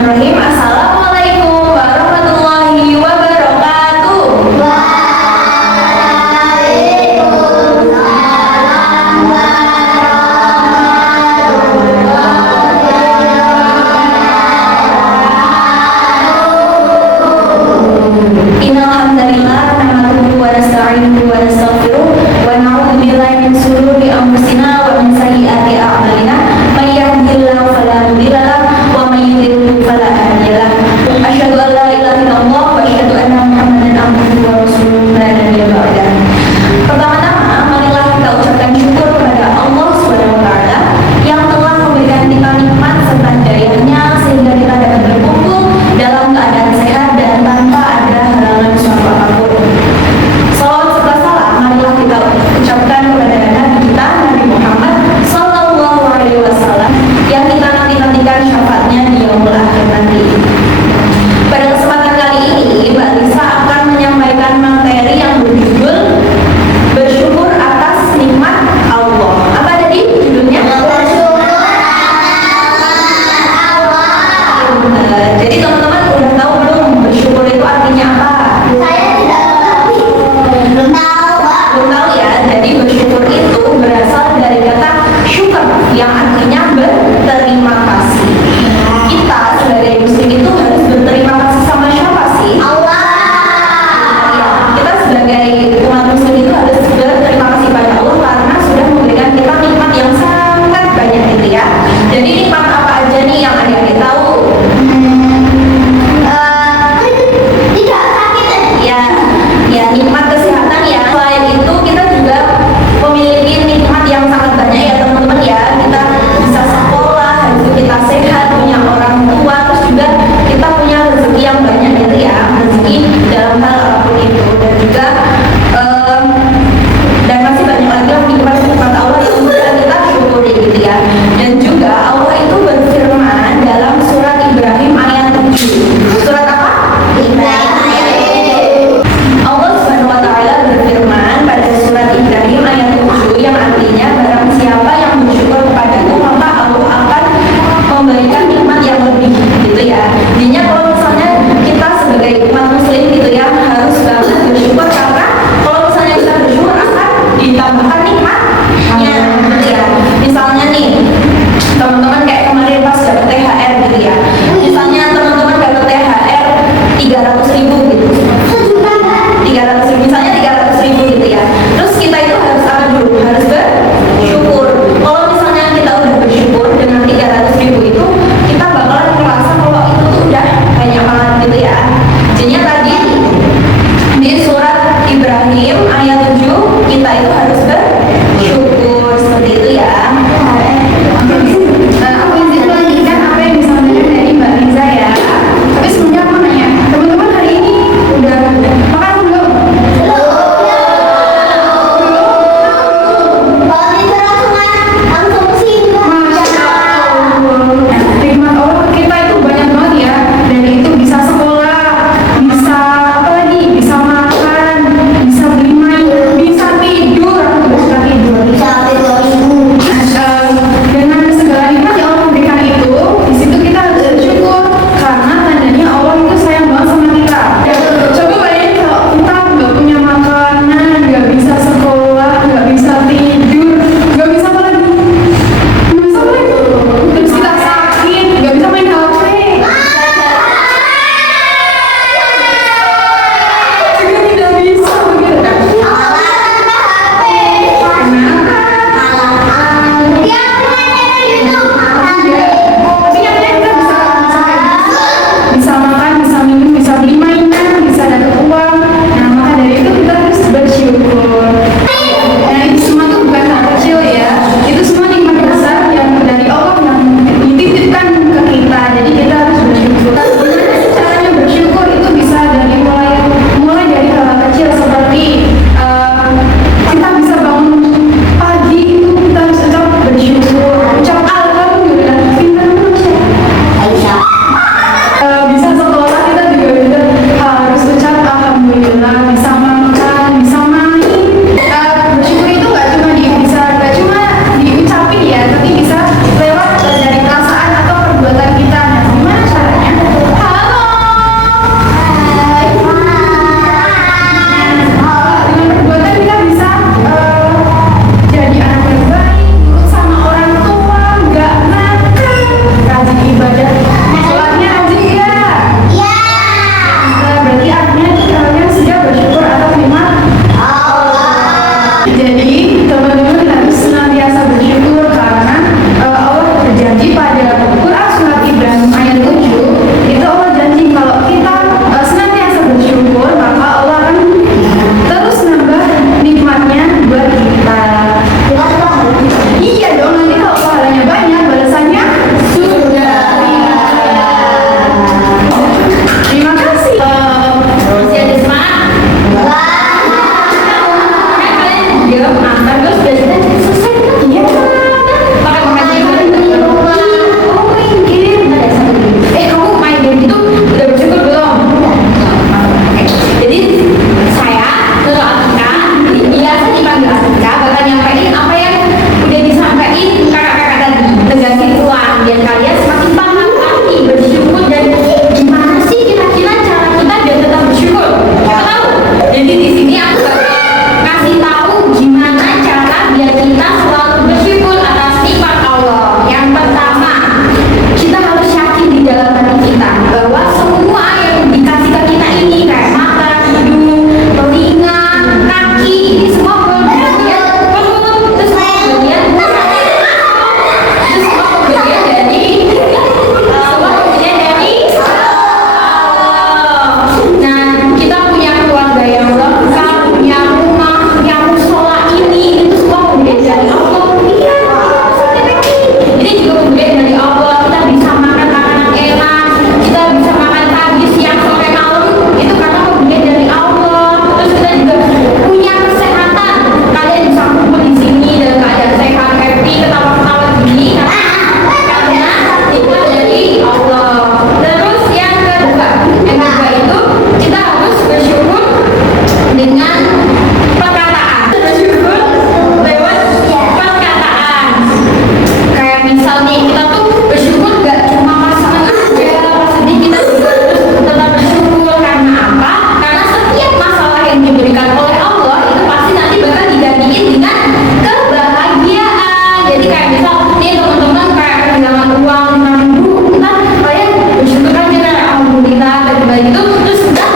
Bismillahirrahmanirrahim. Assalamualaikum warahmatullahi wabarakatuh. Innal hamdalillah nahmaduhu wa nasta'inuhu wa nastaghfiruh wa na'udzu billahi min shururi anfusina wa min sayyiati a'malina may yahdihillahu fala mudilla lahu wa may yudlil fala hadiya nih kita tuh bersyukur gak cuma pas seneng aja, pas sedih kita juga harus tetap bersyukur. Karena apa? Karena setiap masalah yang diberikan oleh Allah itu pasti nanti bakal digantiin dengan kebahagiaan. Jadi kayak misal nih teman-teman kayak kehilangan uang 5.000, ntar kalian bersyukur aja kan, alhamdulillah dan baik itu, terus udah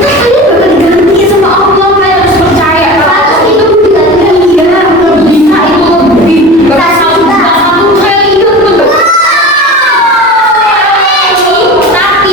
kalian bakal digantiin sama Allah. Kalian harus percaya kalau itu digantikan, iya bisa itu lebih bakal 1 triliun tuh. Tapi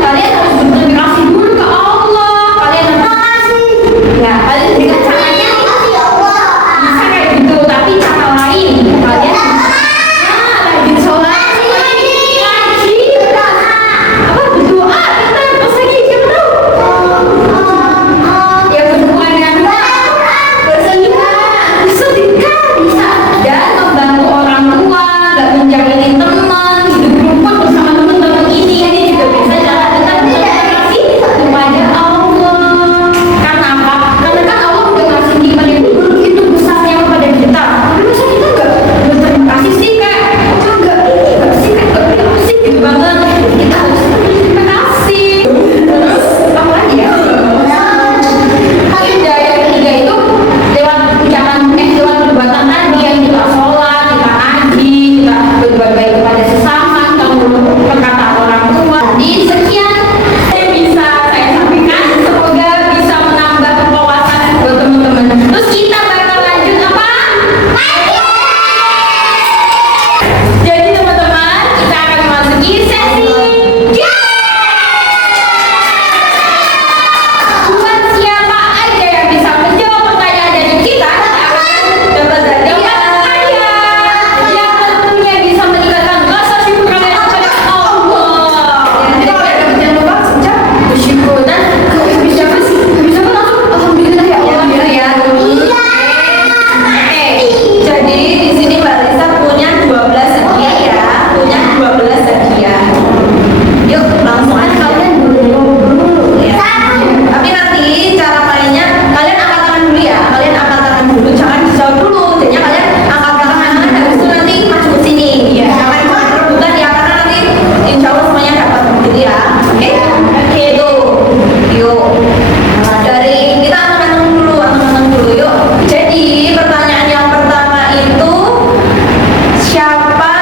kalian harus berterima kasih dulu ke Allah. Kalian harus ya kalian dengan caranya bisa kayak gitu, tapi cara lain kalian rajin sholat, ngaji, apa berdoa, kita terus lagi siapa tahu ya berdoa dan bersedekah bisa, dan membantu orang tua, gak menjauhin teman, hidup rumput bersama teman-teman ini juga bisa jalan dengan berterima kasih kepada Allah. Karena apa? Karena kan Allah udah ngasih nikmat yang begitu besarnya kepada kita, tapi masa kita gak berterima kasih sih, kayak enggak ini gak sih, kayak gak berterima kasih gitu banget. Kita harus berterima kasih. Terus apa lagi ya? Hidayah yang ketiga itu lewat ucapan, lewat perbuatan tadi, yang kita sholat, kita ngaji, kita berbuat baik kepada sesama, kita menurut perkataan orang tua. Jadi sekian yang bisa saya sampaikan, semoga bisa menambah wawasan buat teman-teman. Terus kita bakal lanjut apa? Jadi teman-teman, kita akan memasuki sesi buat siapa aja yang bisa menjawab pertanyaan dari kita akan dapat hadiah yang tentunya bisa meningkatkan rasa syukur kalian kepada Allah. Jadi kalian jangan lupa ucap bersyukur dan bisa langsung alhamdulillah ya Allah ya. Jadi di sini Mbak Lisa punya 12 hadiah ya, punya 12 hadiah. Yuk langsung aja kalian dulu ya. Tapi nanti cara mainnya kalian angkat tangan dulu ya, kalian angkat tangan dulu, jangan dijawab dulu. Jadinya kalian angkat tangan, habis itu nanti maju ke sini. Ya, jangan rebutan ya, karena nanti insya Allah semuanya dapat gitu ya. Oke, tuh. Yuk. Nah, dari kita angkat tangan dulu, yuk. Jadi pertanyaan yang pertama itu siapa